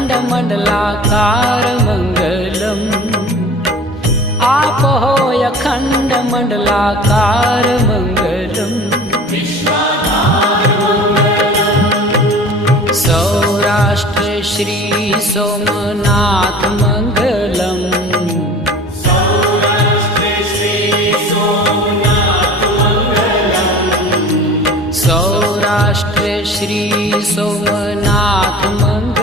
अखण्डमण्डलाकार मङ्गलम् आपो अखण्डमण्डलाकार मङ्गलम् सौराष्ट्र श्री सोमनाथ मङ्गलम् सौराष्ट्र श्री सोमनाथ मङ्गलम्